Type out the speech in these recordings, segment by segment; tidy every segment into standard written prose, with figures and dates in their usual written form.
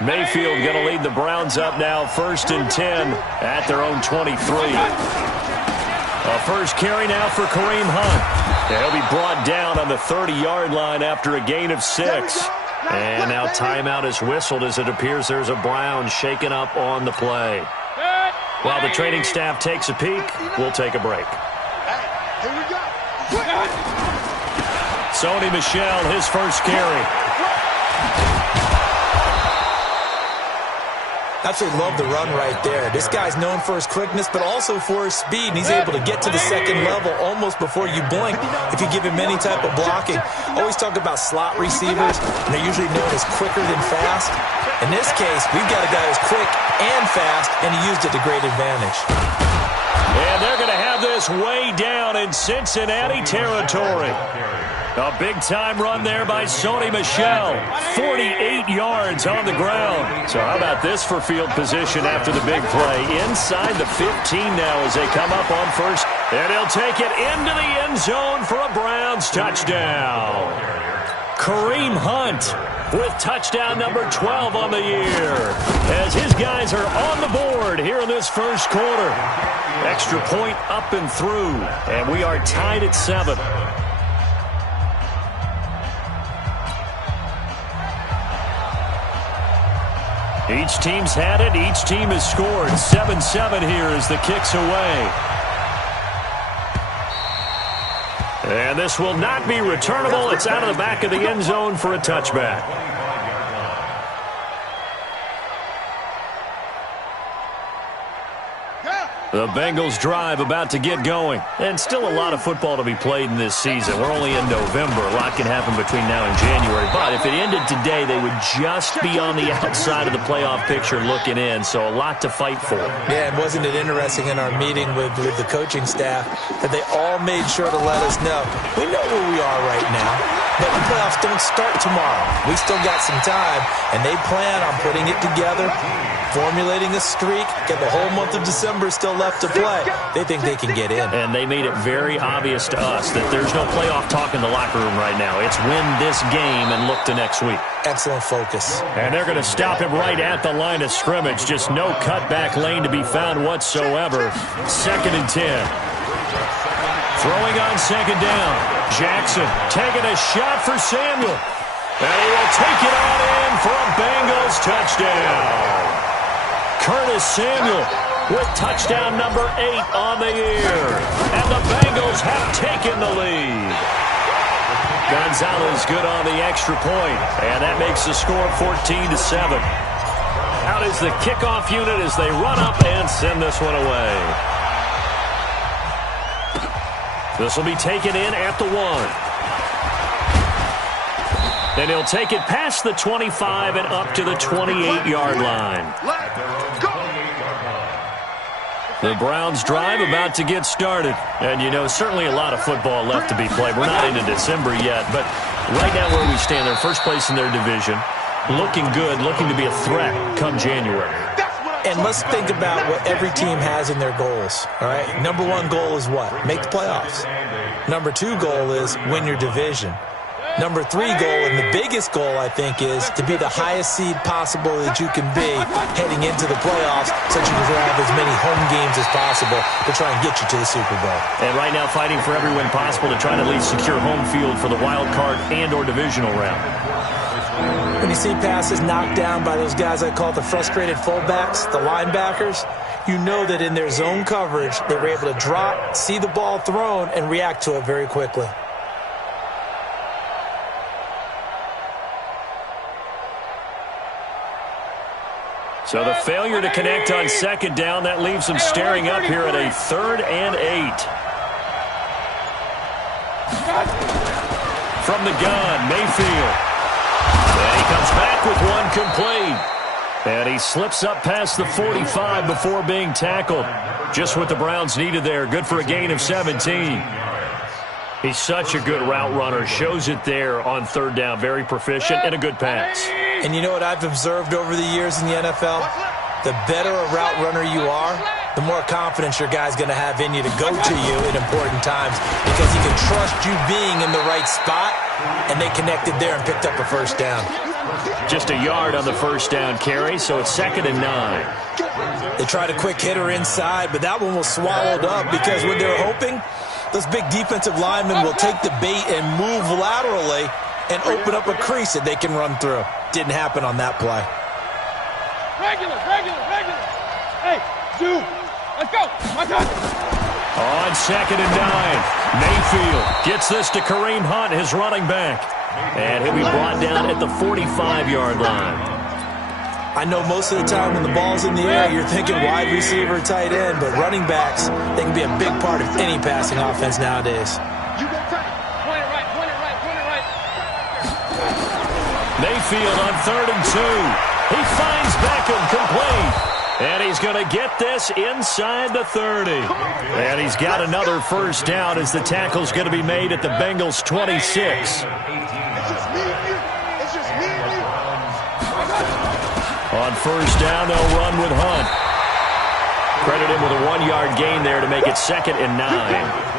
Mayfield going to lead the Browns up now, 1st and 10 at their own 23. A first carry now for Kareem Hunt. He'll be brought down on the 30-yard line after a gain of 6. And now timeout is whistled as it appears there's a Brown shaken up on the play. While the training staff takes a peek, we'll take a break. Here we go. Sony Michel, his first carry. Absolutely love the run right there. This guy's known for his quickness, but also for his speed, and he's able to get to the second level almost before you blink if you give him any type of blocking. Always talk about slot receivers, and they're usually known as quicker than fast. In this case, we've got a guy who's quick and fast, and he used it to great advantage. And they're going to have this way down in Cincinnati territory. A big-time run there by Sony Michel. 48 yards on the ground. So how about this for field position after the big play? Inside the 15 now as they come up on first. And he'll take it into the end zone for a Browns touchdown. Kareem Hunt with touchdown number 12 on the year. As his guys are on the board here in this first quarter. Extra point up and through. And we are tied at 7. Each team's had it. Each team has scored. 7-7 here as the kick's away. And this will not be returnable. It's out of the back of the end zone for a touchback. The Bengals drive about to get going. And still a lot of football to be played in this season. We're only in November. A lot can happen between now and January. But if it ended today, they would just be on the outside of the playoff picture looking in. So a lot to fight for. Yeah, and wasn't it interesting in our meeting with the coaching staff that they all made sure to let us know, we know where we are right now, but the playoffs don't start tomorrow. We still got some time, and they plan on putting it together, formulating a streak, get the whole month of December still left to play. They think they can get in. And they made it very obvious to us that there's no playoff talk in the locker room right now. It's win this game and look to next week. Excellent focus. And they're going to stop him right at the line of scrimmage. Just no cutback lane to be found whatsoever. 2nd and 10. Throwing on 2nd down. Jackson taking a shot for Samuel. And he will take it on in for a Bengals touchdown. Curtis Samuel with touchdown number 8 on the year. And the Bengals have taken the lead. Gonzalez good on the extra point. And that makes the score 14-7. Out is the kickoff unit as they run up and send this one away. This will be taken in at the 1. Then he'll take it past the 25 and up to the 28-yard line. The Browns drive about to get started. And, you know, certainly a lot of football left to be played. We're not into December yet, but right now where we stand, they're first place in their division. Looking good, looking to be a threat come January. And let's think about what every team has in their goals, all right? Number 1 goal is what? Make the playoffs. Number 2 goal is win your division. Number 3 goal, and the biggest goal, I think, is to be the highest seed possible that you can be heading into the playoffs so that you can have as many home games as possible to try and get you to the Super Bowl. And right now fighting for every win possible to try to at least secure home field for the wild card and or divisional round. When you see passes knocked down by those guys I call the frustrated fullbacks, the linebackers, you know that in their zone coverage, they were able to drop, see the ball thrown, and react to it very quickly. So the failure to connect on 2nd down, that leaves them staring up here at a 3rd and 8. From the gun, Mayfield. And he comes back with one complete. And he slips up past the 45 before being tackled. Just what the Browns needed there. Good for a gain of 17. He's such a good route runner. Shows it there on 3rd down. Very proficient and a good pass. And you know what I've observed over the years in the NFL? The better a route runner you are, the more confidence your guy's going to have in you to go to you at important times because he can trust you being in the right spot, and they connected there and picked up a 1st down. Just a yard on the first down carry, so it's 2nd and 9. They tried a quick hitter inside, but that one was swallowed up because when they're hoping, those big defensive linemen will take the bait and move laterally and open up a crease that they can run through. Didn't happen on that play. Regular. Hey, Zoo, let's go. My turn. On 2nd and 9, Mayfield gets this to Kareem Hunt, his running back. And he'll be brought down at the 45-yard line. I know most of the time when the ball's in the air, you're thinking wide receiver, tight end, but running backs, they can be a big part of any passing offense nowadays. You go tight. Point it right. Mayfield on 3rd and 2. He finds Beckham complete. And he's going to get this inside the 30. And he's got another first down as the tackle's going to be made at the Bengals' 26. It's just me and you. On first down, they'll run with Hunt. Credit him with a 1-yard gain there to make it 2nd and 9.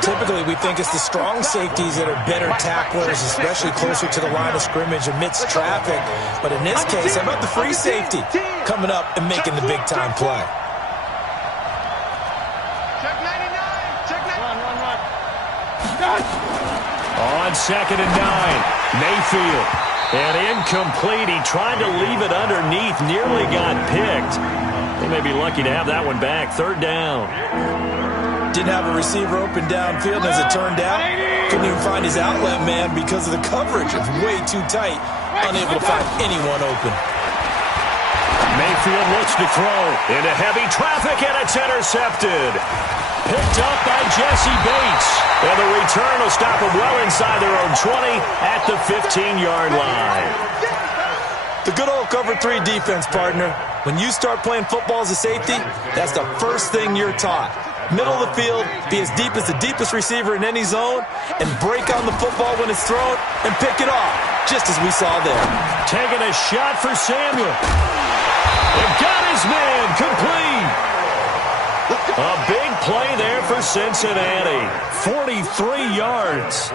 Typically, we think it's the strong safeties that are better tacklers, especially closer to the line of scrimmage amidst traffic. But in this case, how about the free safety coming up and making the big-time play? Check 99. Check 99. On 2nd and 9, Mayfield. And incomplete. He tried to leave it underneath, nearly got picked. They may be lucky to have that one back. 3rd down. Didn't have a receiver open downfield, as it turned out. Couldn't even find his outlet man because of the coverage. It was way too tight. Unable to find anyone open. Mayfield looks to throw into heavy traffic, and it's intercepted. Picked up by Jesse Bates. And the return will stop them well inside their own 20 at the 15-yard line. The good old cover 3 defense, partner. When you start playing football as a safety, that's the first thing you're taught. Middle of the field, be as deep as the deepest receiver in any zone, and break on the football when it's thrown and pick it off, just as we saw there. Taking a shot for Samuel. And got his man complete. A big play there for Cincinnati. 43 yards.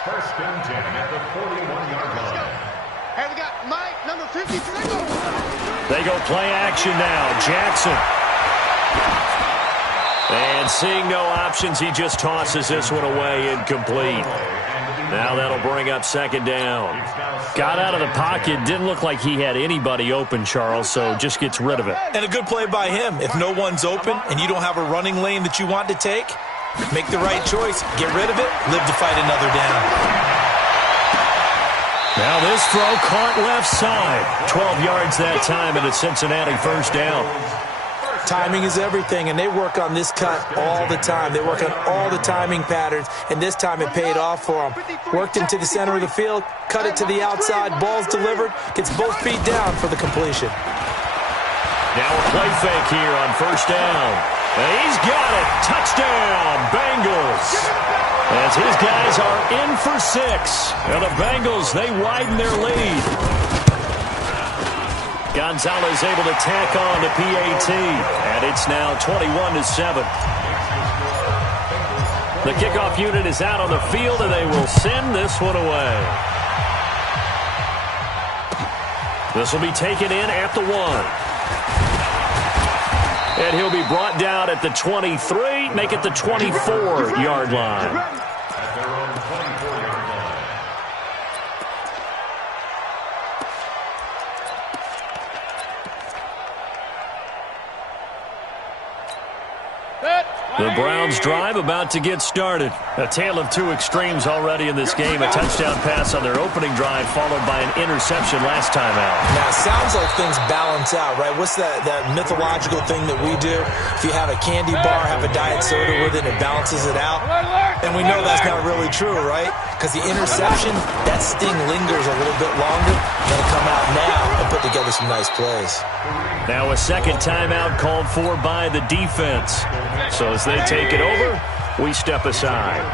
First and 10 at the 41-yard line. Hey, we got Mike, number 53. They go play action now. Jackson. And seeing no options, he just tosses this one away, incomplete. Now that'll bring up 2nd down. Got out of the pocket. Didn't look like he had anybody open, Charles, so just gets rid of it. And a good play by him. If no one's open and you don't have a running lane that you want to take, make the right choice. Get rid of it. Live to fight another down. Now this throw caught left side. 12 yards that time, and a Cincinnati first down. Timing is everything, and they work on this cut all the time. They work on all the timing patterns, and this time it paid off for them. Worked into the center of the field, cut it to the outside, ball's delivered, gets both feet down for the completion. Now a play fake here on first down. And he's got it. Touchdown, Bengals. As his guys are in for 6. And the Bengals, they widen their lead. Gonzalez able to tack on the PAT. And it's now 21-7. The kickoff unit is out on the field, and they will send this one away. This will be taken in at the 1. And he'll be brought down at the 23, make it the 24-yard line. The Browns drive about to get started. A tale of two extremes already in this game. A touchdown pass on their opening drive followed by an interception last time out. Now, it sounds like things balance out, right? What's that mythological thing that we do? If you have a candy bar, have a diet soda with it, it balances it out. And we know that's not really true, right? Because the interception, that sting lingers a little bit longer. Going to come out now and put together some nice plays. Now a second timeout called for by the defense. So as they take it over, we step aside.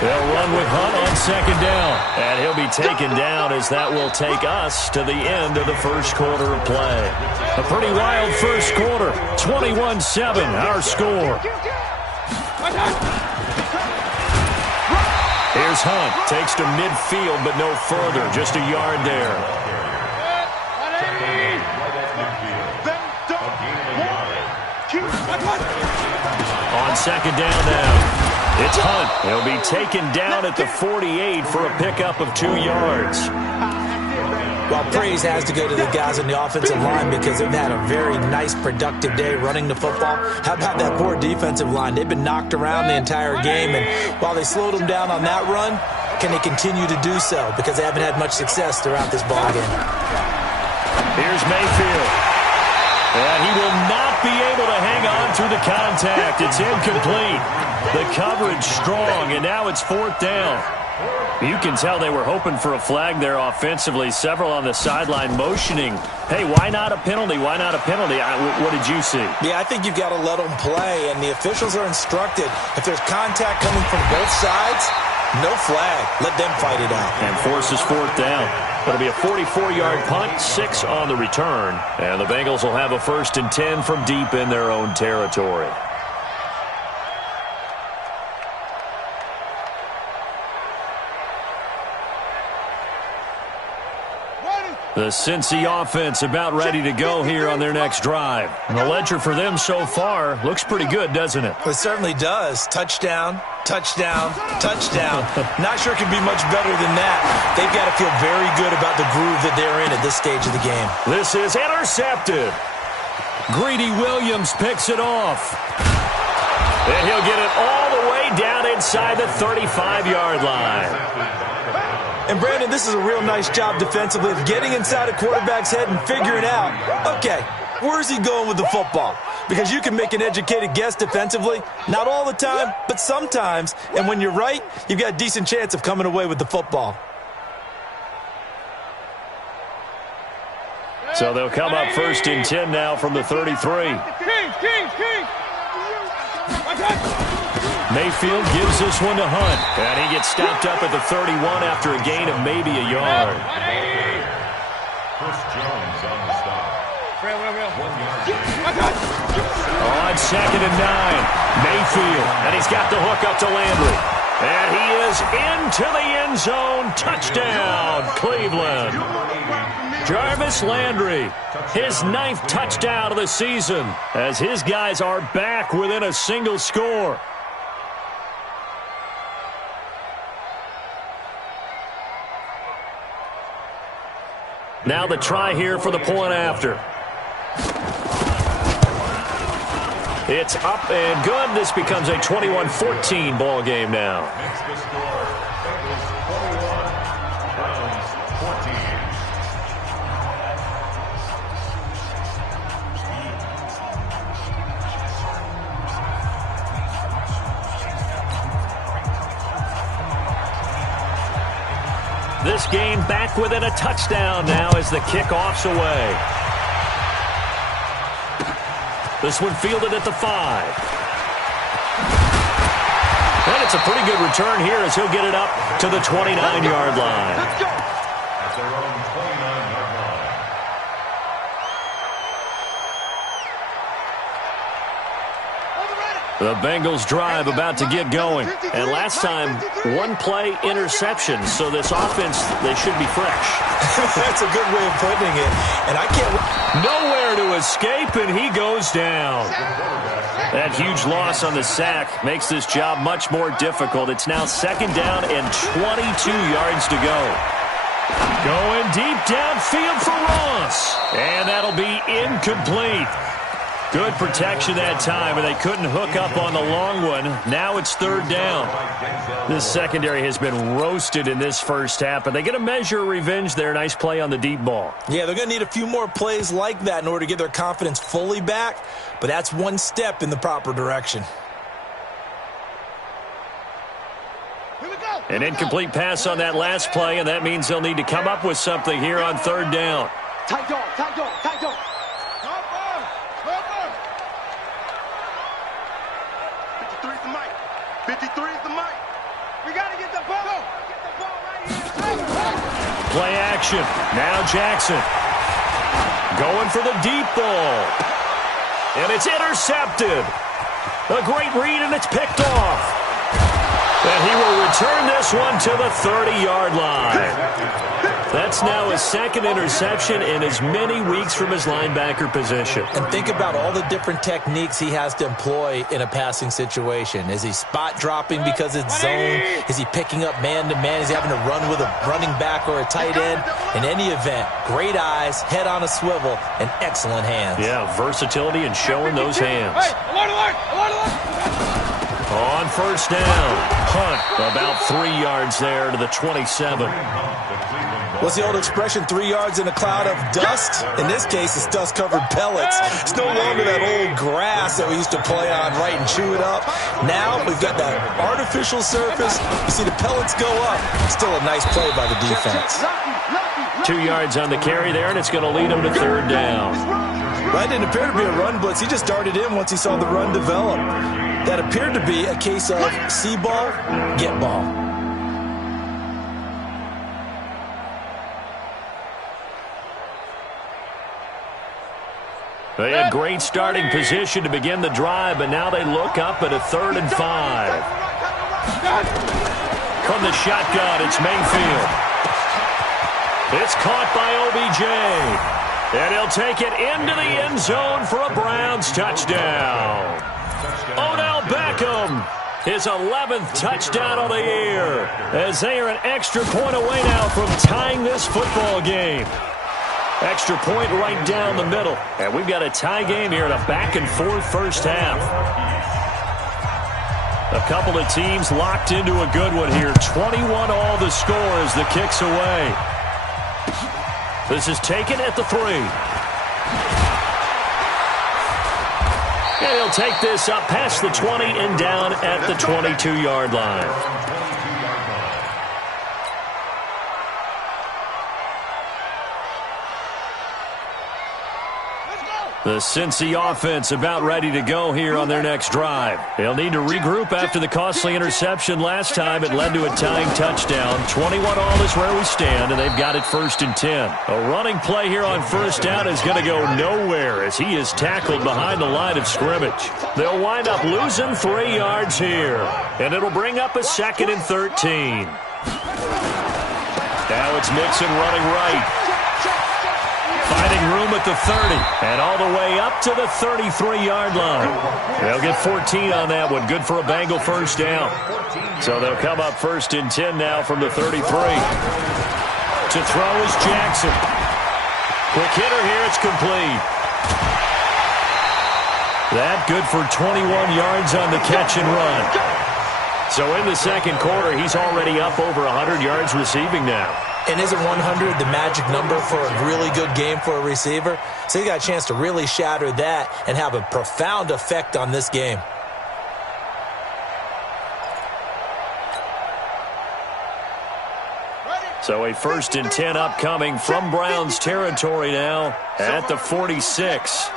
They'll run with Hunt on second down. And he'll be taken down as that will take us to the end of the first quarter of play. A pretty wild first quarter. 21-7, our score. Here's Hunt. Takes to midfield, but no further. Just a yard there. On second down now. It's Hunt. He'll be taken down at the 48 for a pickup of 2 yards. Well, praise has to go to the guys on the offensive line because they've had a very nice, productive day running the football. How about that poor defensive line? They've been knocked around the entire game, and while they slowed them down on that run, can they continue to do so? Because they haven't had much success throughout this ballgame. Here's Mayfield. And he will not be able to hang on through the contact. It's incomplete. The coverage strong, and now it's 4th down. You can tell they were hoping for a flag there offensively. Several on the sideline motioning, hey, why not a penalty? Why not a penalty? What did you see? Yeah, I think you've got to let them play, and the officials are instructed. If there's contact coming from both sides, no flag. Let them fight it out. And forces 4th down. It'll be a 44-yard punt, 6 on the return. And the Bengals will have a 1st and 10 from deep in their own territory. The Cincy offense about ready to go here on their next drive. And the ledger for them so far looks pretty good, doesn't it? It certainly does. Touchdown, touchdown, touchdown. Not sure it can be much better than that. They've got to feel very good about the groove that they're in at this stage of the game. This is intercepted. Greedy Williams picks it off. And he'll get it all the way down inside the 35-yard line. And, Brandon, this is a real nice job defensively of getting inside a quarterback's head and figuring out, okay, where's he going with the football? Because you can make an educated guess defensively. Not all the time, but sometimes. And when you're right, you've got a decent chance of coming away with the football. So they'll come up 1st and 10 now from the 33. Mayfield gives this one to Hunt. And he gets stopped up at the 31 after a gain of maybe a yard. Chris Jones on the stop. 1 yard. On 2nd and 9. Mayfield. And he's got the hook up to Landry. And he is into the end zone. Touchdown, Cleveland. Jarvis Landry, his 9th touchdown of the season, as his guys are back within a single score. Now the try here for the point after. It's up and good. This becomes a 21-14 ball game now. Makes the score. Bengals 21, Browns 14. This game back within a touchdown now as the kickoff's away. This one fielded at the 5. And it's a pretty good return here as he'll get it up to the 29-yard line. Let's go. At their own 29-yard line. The Bengals drive about to get going. And last time, 1 play interception. So this offense, they should be fresh. That's a good way of putting it. And I can't... Nowhere to escape, and he goes down. That huge loss on the sack makes this job much more difficult. It's now 2nd down and 22 yards to go. Going deep downfield for Ross. And that'll be incomplete. Good protection that time, and they couldn't hook up on the long one. Now it's 3rd down. This secondary has been roasted in this first half, but they get a measure of revenge there. Nice play on the deep ball. Yeah, they're going to need a few more plays like that in order to get their confidence fully back, but that's one step in the proper direction. An incomplete pass on that last play, and that means they'll need to come up with something here on 3rd down. Tight dog, tight dog, tight dog. 53 is the mic. 53 is the mic. We got to get the ball. Get the ball right here. Play action. Now Jackson. Going for the deep ball. And it's intercepted. A great read, and it's picked off. And he will return this one to the 30-yard line. That's now his second interception in as many weeks from his linebacker position. And think about all the different techniques he has to employ in a passing situation. Is he spot dropping because it's zone? Is he picking up man-to-man? Is he having to run with a running back or a tight end? In any event, great eyes, head on a swivel, and excellent hands. Yeah, versatility and showing those hands. On first down, Hunt about 3 yards there to the 27. What's the old expression, 3 yards in a cloud of dust? In this case, it's dust-covered pellets. It's no longer that old grass that we used to play on, right, and chew it up. Now we've got that artificial surface. You see the pellets go up. Still a nice play by the defense. 2 yards on the carry there, and it's going to lead him to third down. That didn't appear to be a run blitz. He just darted in once he saw the run develop. That appeared to be a case of see ball, get ball. They had great starting position to begin the drive, but now they look up at a 3rd and 5. From the shotgun, it's Mayfield. It's caught by OBJ. And he'll take it into the end zone for a Browns touchdown. Odell Beckham, his 11th touchdown of the year, as they are an extra point away now from tying this football game. Extra point right down the middle. And we've got a tie game here in a back-and-forth first half. A couple of teams locked into a good one here. 21 all the score as the kick's away. This is taken at the 3. And he'll take this up past the 20 and down at the 22-yard line. The Cincy offense about ready to go here on their next drive. They'll need to regroup after the costly interception last time. It led to a tying touchdown. 21 all is where we stand, and they've got it 1st and 10. A running play here on first down is going to go nowhere as he is tackled behind the line of scrimmage. They'll wind up losing 3 yards here, and it'll bring up a 2nd and 13. Now it's Mixon running right. Finding room at the 30, and all the way up to the 33-yard line. They'll get 14 on that one. Good for a Bengal first down. So they'll come up 1st and 10 now from the 33. To throw is Jackson. Quick hitter here. It's complete. That good for 21 yards on the catch and run. So in the second quarter, he's already up over 100 yards receiving now. And isn't 100 the magic number for a really good game for a receiver? So he got a chance to really shatter that and have a profound effect on this game. So a 1st and 10 upcoming from Browns territory now at the 46.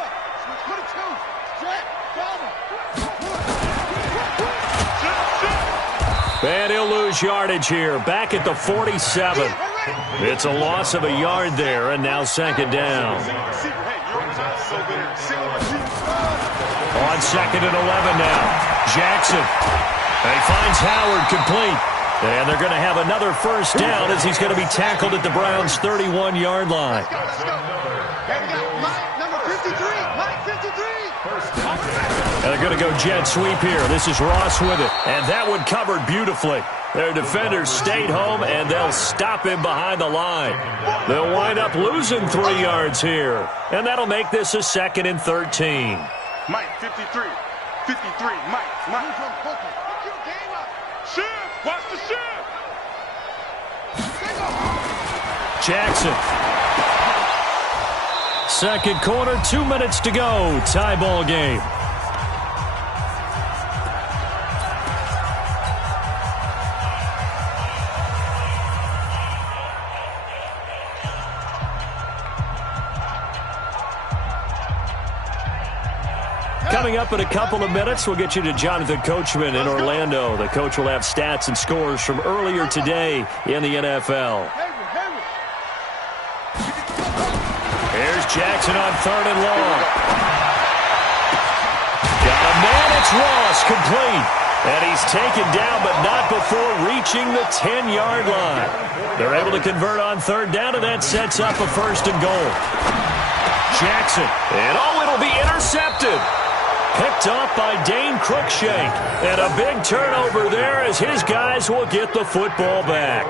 And he'll lose yardage here. Back at the 47. It's a loss of a yard there, and now 2nd down. On 2nd and 11 now. Jackson. And he finds Howard complete. And they're going to have another first down as he's going to be tackled at the Browns' 31-yard line. And they're going to go jet sweep here. This is Ross with it. And that one covered beautifully. Their defenders stayed home, and they'll stop him behind the line. They'll wind up losing 3 yards here. And that'll make this a 2nd and 13. Mike, 53. 53, Mike. Shift! Watch the shift! Jackson. Second quarter, 2 minutes to go. Tie ball game. Coming up in a couple of minutes, we'll get you to Jonathan Coachman in Orlando. The coach will have stats and scores from earlier today in the NFL. Here's Jackson on 3rd and long. Got a man, it's Ross, complete. And he's taken down, but not before reaching the 10-yard line. They're able to convert on third down, and that sets up a first and goal. Jackson, and it'll be intercepted. Picked off by Dane Cruikshank. And a big turnover there as his guys will get the football back.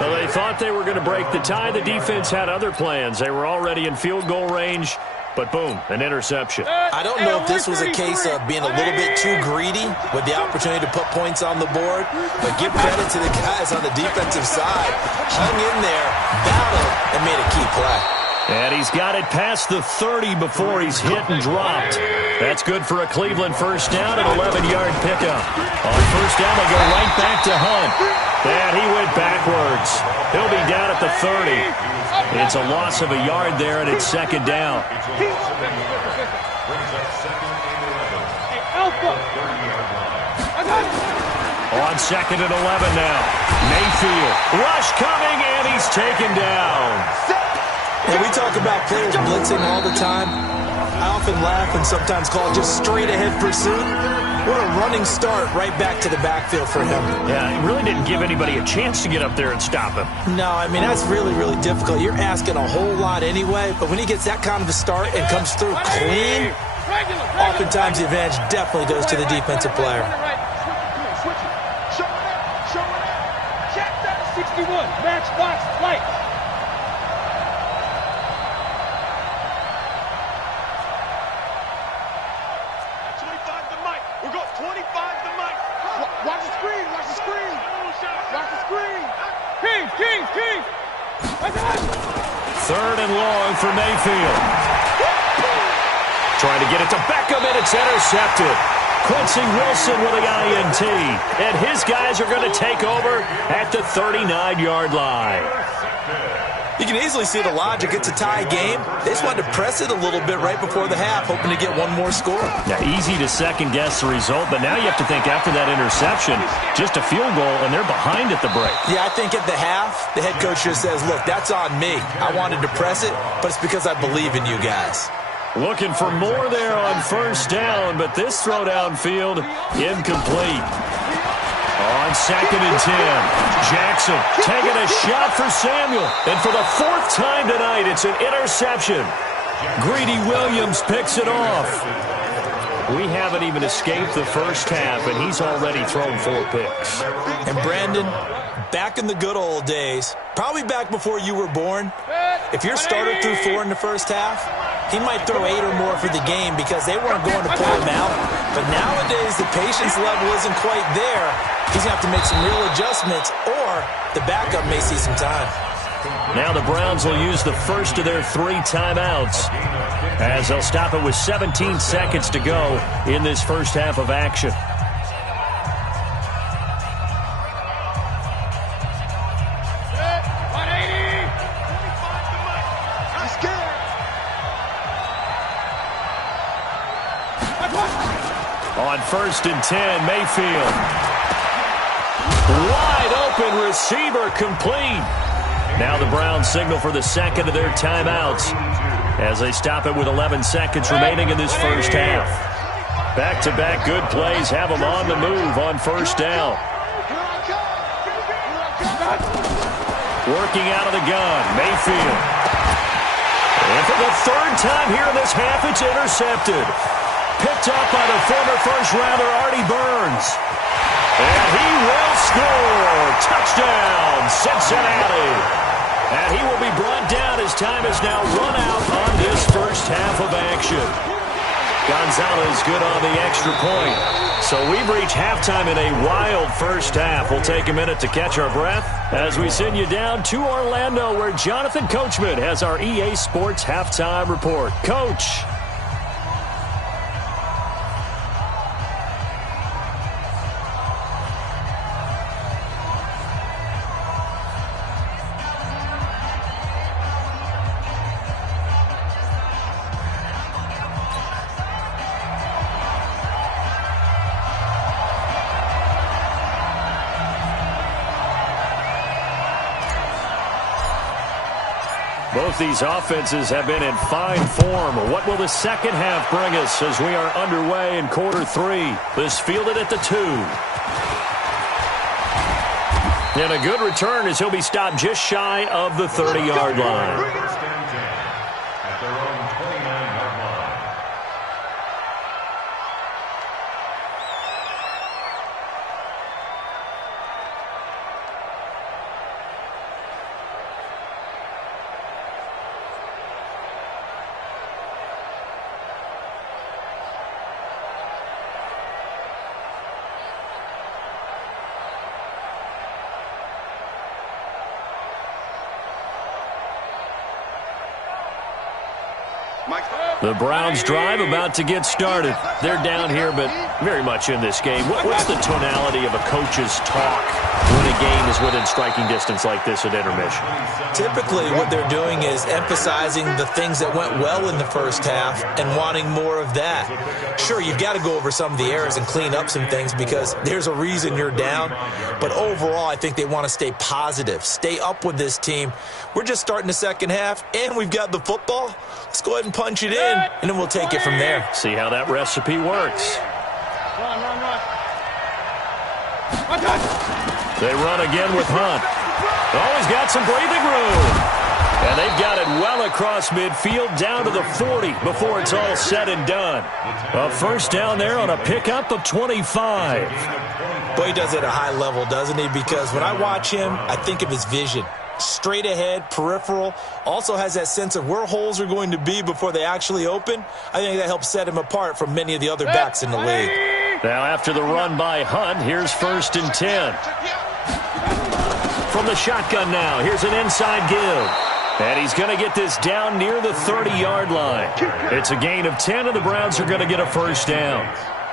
Well, they thought they were going to break the tie. The defense had other plans. They were already in field goal range. But boom, an interception. I don't know if this was a case of being a little bit too greedy with the opportunity to put points on the board, but give credit to the guys on the defensive side. Hung in there, battled, and made a key play. And he's got it past the 30 before he's hit and dropped. That's good for a Cleveland first down, an 11-yard pickup. On first down, they go right back to Hunt. And he went backwards. He'll be down at the 30. It's a loss of a yard there, and it's second down. On second and 11 now. Mayfield. Rush coming, and he's taken down. And we talk about players blitzing all the time. I often laugh and sometimes call it just straight-ahead pursuit. What a running start right back to the backfield for him. Yeah, it really didn't give anybody a chance to get up there and stop him. No, I mean, that's really, really difficult. You're asking a whole lot anyway, but when he gets that kind of a start and comes through clean, oftentimes the advantage definitely goes to the defensive player. Check that 61. Matchbox light. Watch the screen, watch the screen. Watch the screen. King. Third and long for Mayfield. Trying to get it to Beckham, and it's intercepted. Quincy Wilson with the INT. And his guys are going to take over at the 39-yard line. You can easily see the logic. It's a tie game. They just wanted to press it a little bit right before the half, hoping to get one more score. Now, easy to second-guess the result, but now you have to think after that interception, just a field goal, and they're behind at the break. Yeah, I think at the half, the head coach just says, look, that's on me. I wanted to press it, but it's because I believe in you guys. Looking for more there on first down, but this throw downfield, incomplete. On second and 10, Jackson taking a shot for Samuel. And for the fourth time tonight, it's an interception. Greedy Williams picks it off. We haven't even escaped the first half, and he's already thrown 4 picks. And Brandon, back in the good old days, probably back before you were born, if your starter threw 4 in the first half, he might throw 8 or more for the game because they weren't going to pull him out. But nowadays, the patience level isn't quite there. He's going to have to make some real adjustments, or the backup may see some time. Now the Browns will use the first of their 3 timeouts as they'll stop it with 17 seconds to go in this first half of action. On first and 10, Mayfield. Wide open receiver complete. Now the Browns signal for the second of their timeouts as they stop it with 11 seconds remaining in this first half. Back-to-back good plays have them on the move on first down. Working out of the gun, Mayfield. And for the third time here in this half, it's intercepted. Picked up by the former first-rounder Artie Burns. And he will score. Touchdown, Cincinnati. And he will be brought down as time is now run out on this first half of action. Gonzalez good on the extra point. So we've reached halftime in a wild first half. We'll take a minute to catch our breath as we send you down to Orlando, where Jonathan Coachman has our EA Sports halftime report. Coach. Both these offenses have been in fine form. What will the second half bring us as we are underway in quarter 3? This fielded at the 2. And a good return as he'll be stopped just shy of the 30-yard line. At their own 29-yard line. The Browns drive about to get started. They're down here, but very much in this game. What's the tonality of a coach's talk when a game is within striking distance like this at intermission? Typically, what they're doing is emphasizing the things that went well in the first half and wanting more of that. Sure, you've got to go over some of the errors and clean up some things because there's a reason you're down. But overall, I think they want to stay positive, stay up with this team. We're just starting the second half, and we've got the football. Let's go ahead and punch it in, and then we'll take it from there. See how that recipe works. They run again with Hunt. Oh, he's got some breathing room. And they've got it well across midfield down to the 40 before it's all said and done. A first down there on a pickup of 25. Boy, he does it at a high level, doesn't he? Because when I watch him, I think of his vision. Straight ahead, peripheral, also has that sense of where holes are going to be before they actually open. I think that helps set him apart from many of the other backs in the league. Now after the run by Hunt, here's 1st and 10. From the shotgun now, here's an inside give. And he's going to get this down near the 30-yard line. It's a gain of 10, and the Browns are going to get a first down.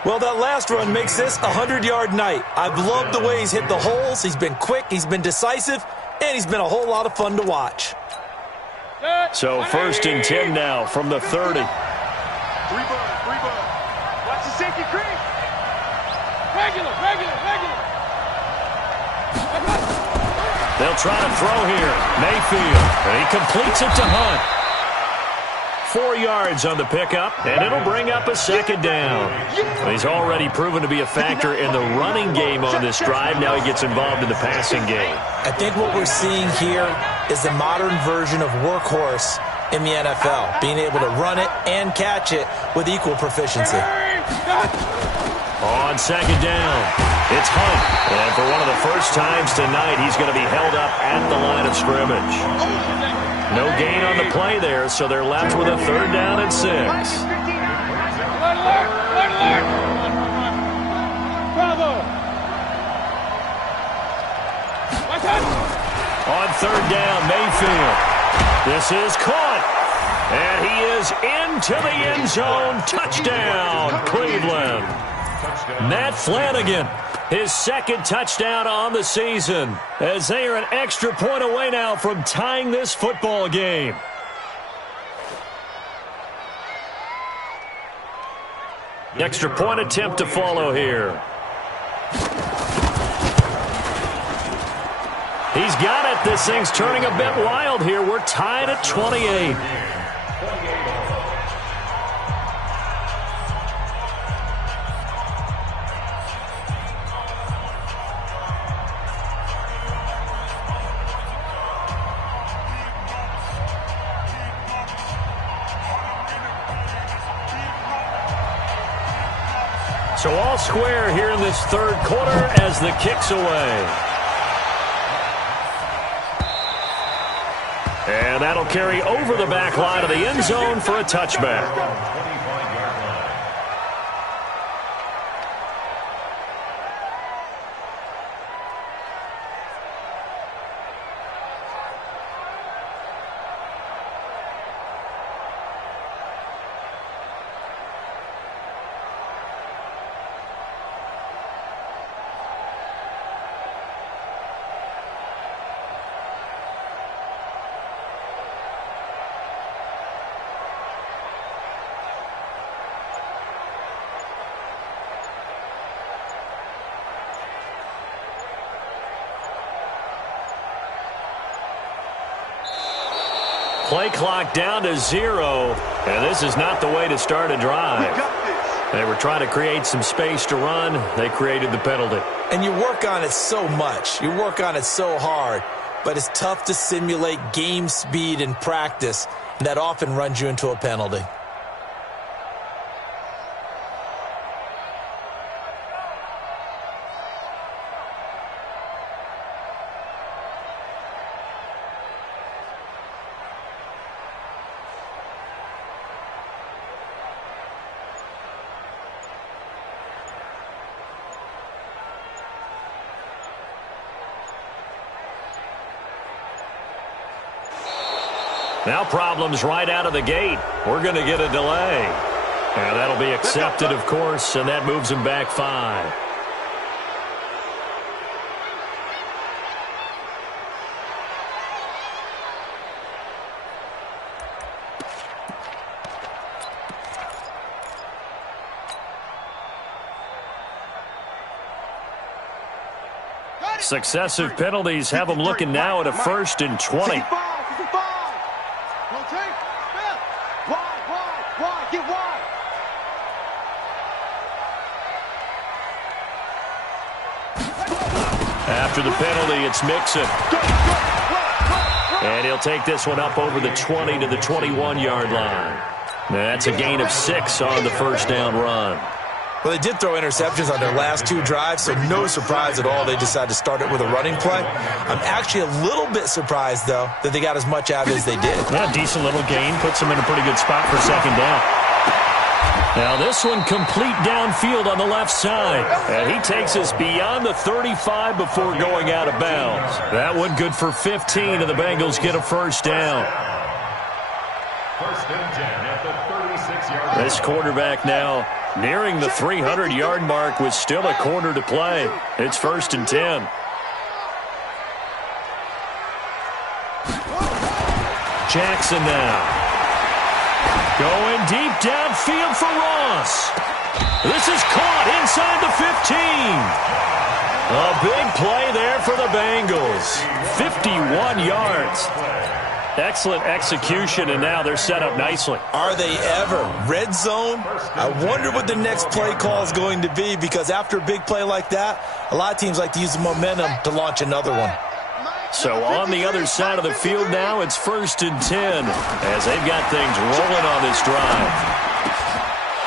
Well, that last run makes this a 100-yard night. I've loved the way he's hit the holes. He's been quick, he's been decisive, and he's been a whole lot of fun to watch. So 1st and 10 now from the 30. 3 bud. Watch the safety creep. Regular. They'll try to throw here. Mayfield. And he completes it to Hunt. 4 yards on the pickup, and it'll bring up a second down. He's already proven to be a factor in the running game on this drive. Now he gets involved in the passing game. I think what we're seeing here is the modern version of workhorse in the NFL, being able to run it and catch it with equal proficiency. On second down, it's Hunt. And for one of the first times tonight, he's going to be held up at the line of scrimmage. No gain on the play there, so they're left with a 3rd down and 6. On 3rd down, Mayfield. This is caught. And he is into the end zone. Touchdown, Cleveland. Matt Flanagan, his 2nd touchdown on the season, as they are an extra point away now from tying this football game. Extra point attempt to follow here. He's got it. This thing's turning a bit wild here. We're tied at 28. So all square here in this 3rd quarter as the kick's away. And that'll carry over the back line of the end zone for a touchback. Play clock down to 0, and this is not the way to start a drive. They were trying to create some space to run. They created the penalty. And you work on it so much. You work on it so hard. But it's tough to simulate game speed in practice, and that often runs you into a penalty. Now problems right out of the gate. We're going to get a delay. And that'll be accepted, of course, and that moves him back 5. Successive penalties have them looking now at a 1st and 20. After the penalty, it's Mixon. And he'll take this one up over the 20 to the 21-yard line. That's a gain of 6 on the first down run. Well, they did throw interceptions on their last 2 drives, so no surprise at all they decided to start it with a running play. I'm actually a little bit surprised, though, that they got as much out as they did. Yeah, decent little gain. Puts them in a pretty good spot for second down. Now this one complete downfield on the left side. And he takes us beyond the 35 before going out of bounds. That one good for 15, and the Bengals get a first down. First and 10 at the 36-yard line. This quarterback now nearing the 300-yard mark with still a quarter to play. It's 1st and 10. Jackson now. Going deep downfield for Ross. This is caught inside the 15. A big play there for the Bengals. 51 yards. Excellent execution, and now they're set up nicely. Are they ever? Red zone? I wonder what the next play call is going to be, because after a big play like that, a lot of teams like to use the momentum to launch another one. So on the other side of the field now, it's 1st and 10 as they've got things rolling on this drive.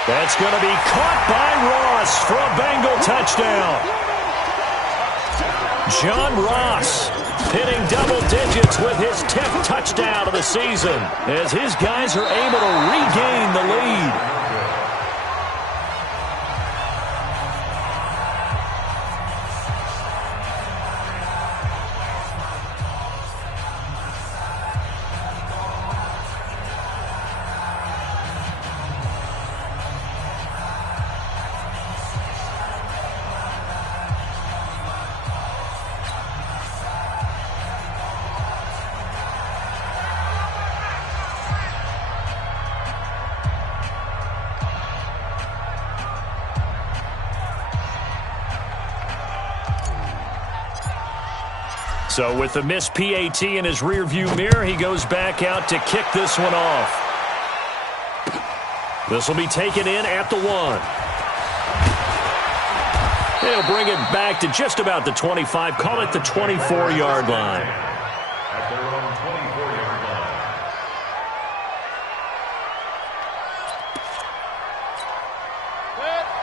That's going to be caught by Ross for a Bengal touchdown. John Ross hitting double digits with his 10th touchdown of the season as his guys are able to regain the lead. So with the missed PAT in his rearview mirror, he goes back out to kick this one off. This will be taken in at the 1. He'll bring it back to just about the 25, call it the 24-yard line. At their own 24-yard line.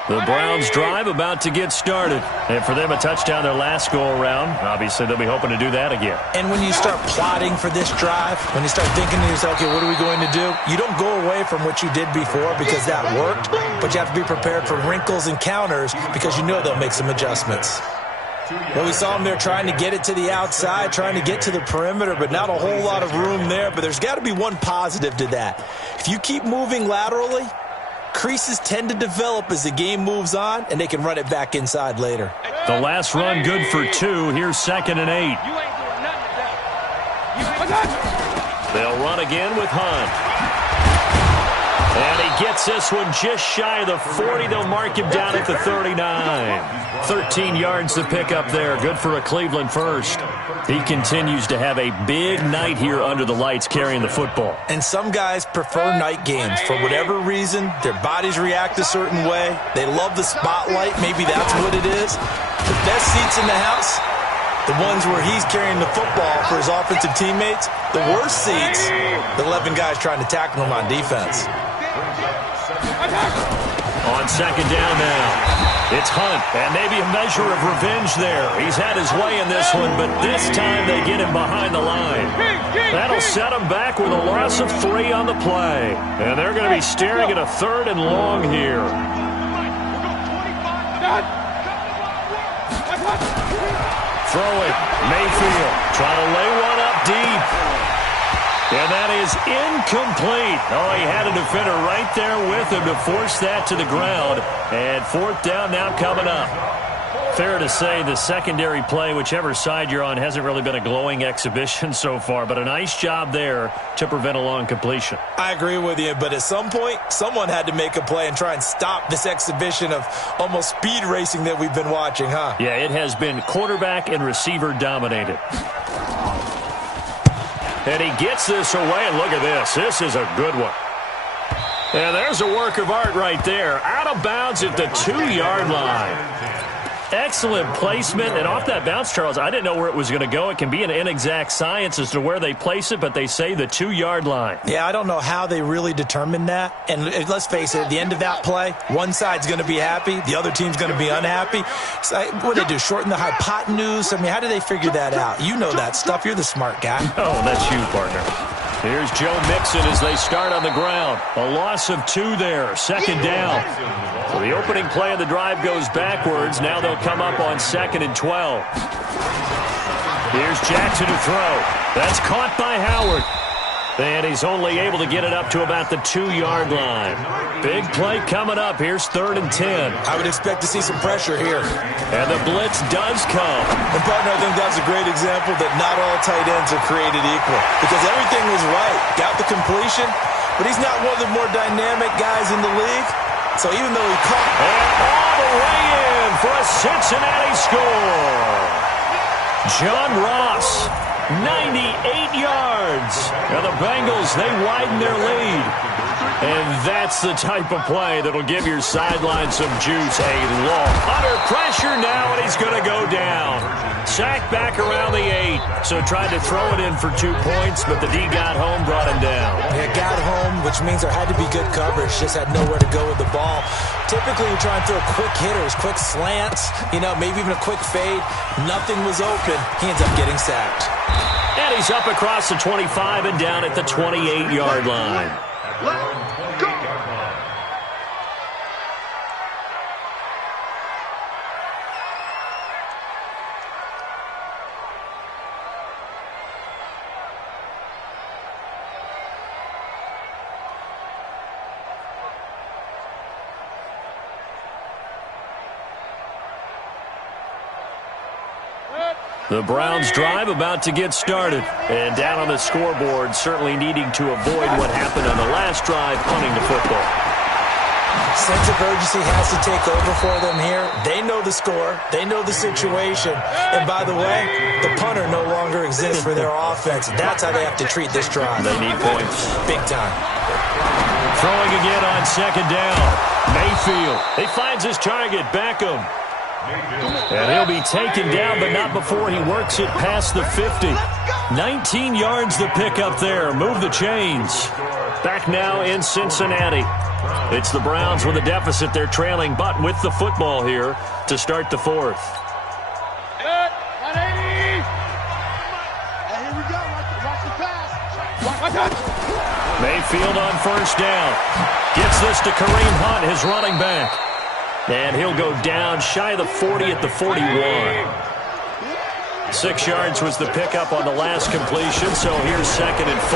The Browns drive about to get started. And for them, a touchdown their last go-around. Obviously, they'll be hoping to do that again. And when you start plotting for this drive, when you start thinking to yourself, okay, what are we going to do? You don't go away from what you did before because that worked, but you have to be prepared for wrinkles and counters because you know they'll make some adjustments. Well, we saw them there trying to get it to the outside, trying to get to the perimeter, but not a whole lot of room there. But there's got to be one positive to that. If you keep moving laterally, creases tend to develop as the game moves on, and they can run it back inside later. The last run good for 2. Here's 2nd and 8. They'll run again with Hunt. And he gets this one just shy of the 40. They'll mark him down at the 39. 13 yards to pick up there. Good for a Cleveland first. He continues to have a big night here under the lights carrying the football. And some guys prefer night games. For whatever reason, their bodies react a certain way. They love the spotlight. Maybe that's what it is. The best seats in the house, the ones where he's carrying the football for his offensive teammates. The worst seats, the 11 guys trying to tackle him on defense. On second down now. It's Hunt, and maybe a measure of revenge there. He's had his way in this one, but this time they get him behind the line. That'll set him back with a loss of 3 on the play. And they're going to be staring at a 3rd and long here. Throw it. Mayfield trying to lay one up deep. And that is incomplete. Oh, he had a defender right there with him to force that to the ground. And 4th down now coming up. Fair to say the secondary play, whichever side you're on, hasn't really been a glowing exhibition so far. But a nice job there to prevent a long completion. I agree with you, but at some point, someone had to make a play and try and stop this exhibition of almost speed racing that we've been watching, huh? Yeah, it has been quarterback and receiver dominated. And he gets this away, and look at this. This is a good one. And there's a work of art right there. Out of bounds at the 2-yard line. Excellent placement, and off that bounce, Charles, I didn't know where it was going to go. It can be an inexact science as to where they place it, but they say the 2-yard line. Yeah, I don't know how they really determined that. And let's face it, at the end of that play, one side's going to be happy, the other team's going to be unhappy. So, what do they do, shorten the hypotenuse? I mean, how do they figure that out? You know that stuff. You're the smart guy. Oh, that's you, partner. Here's Joe Mixon as they start on the ground. A loss of 2 there, 2nd down. So the opening play of the drive goes backwards. Now they'll come up on 2nd and 12. Here's Jackson to throw. That's caught by Howard. And he's only able to get it up to about the 2-yard line. Big play coming up. Here's 3rd and 10. I would expect to see some pressure here. And the blitz does come. And, partner, I think that's a great example that not all tight ends are created equal. Because everything was right. Got the completion, but he's not one of the more dynamic guys in the league. So even though he caught... And all the way in for a Cincinnati score. John Ross, 98 yards. And the Bengals, they widen their lead. And that's the type of play that'll give your sideline some juice. A long under pressure now, and he's going to go down. Sacked back around the 8. So tried to throw it in for 2 points, but the D got home, brought him down. Yeah, got home, which means there had to be good coverage. Just had nowhere to go with the ball. Typically, you try and throw quick hitters, quick slants, maybe even a quick fade. Nothing was open. He ends up getting sacked. And he's up across the 25 and down at the 28-yard line. Let's go. The Browns drive about to get started. And down on the scoreboard, certainly needing to avoid what happened on the last drive, punting the football. Sense of urgency has to take over for them here. They know the score. They know the situation. And by the way, the punter no longer exists for their offense. That's how they have to treat this drive. They need points. Big time. Throwing again on 2nd down. Mayfield. He finds his target, Beckham. And he'll be taken down, but not before he works it past the 50. 19 yards to pick up there. Move the chains. Back now in Cincinnati. It's the Browns with a deficit. They're trailing, but with the football here to start the 4th. Here we go. Watch the pass. Mayfield on 1st down. Gets this to Kareem Hunt, his running back. And he'll go down shy of the 40 at the 41. 6 yards was the pickup on the last completion, so here's 2nd and 4.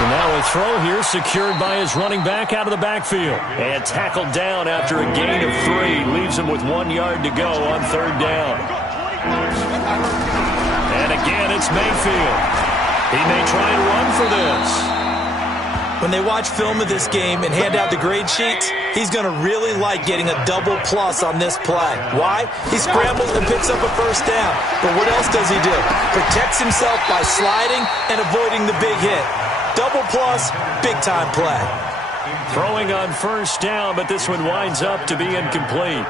And now a throw here secured by his running back out of the backfield. And tackled down after a gain of 3. Leaves him with 1 yard to go on 3rd down. And again, it's Mayfield. He may try and run for this. When they watch film of this game and hand out the grade sheets, he's going to really like getting a double plus on this play. Why? He scrambles and picks up a first down. But what else does he do? Protects himself by sliding and avoiding the big hit. Double plus, big-time play. Throwing on first down, but this one winds up to be incomplete.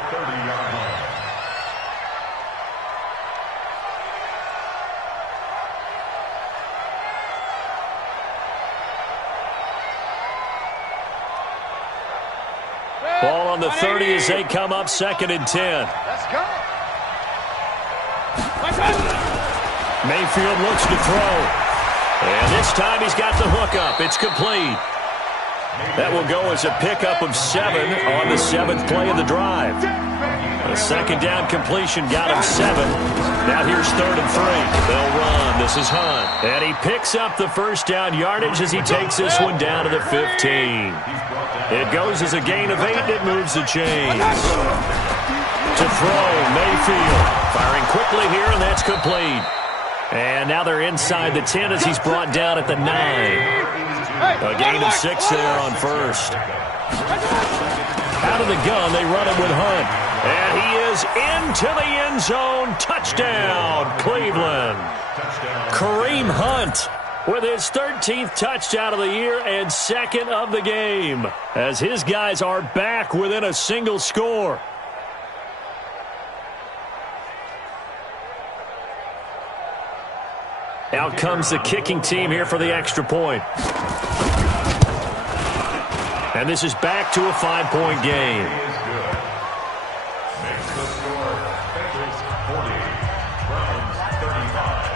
Ball on the 30 as they come up 2nd and 10. Let's go. Mayfield looks to throw. And this time he's got the hook up. It's complete. That will go as a pickup of 7 on the 7th play of the drive. A 2nd down completion got him 7. Now here's 3rd and 3. They'll run. This is Hunt. And he picks up the first down yardage as he takes this one down to the 15. It goes as a gain of 8. It moves the chains. To throw, Mayfield. Firing quickly here, and that's complete. And now they're inside the 10 as he's brought down at the 9. A gain of 6 there on first. Out of the gun, they run it with Hunt. And he is into the end zone. Touchdown, Cleveland. Kareem Hunt with his 13th touchdown of the year and 2nd of the game, as his guys are back within a single score. Out comes the kicking team here for the extra point. And this is back to a 5-point game. Makes the score. Bengals 40, Browns 35.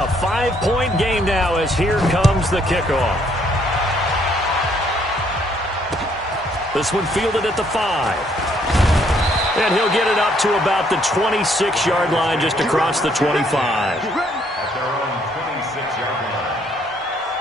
A 5-point game now as here comes the kickoff. This one fielded at the 5. And he'll get it up to about the 26-yard line just across the 25.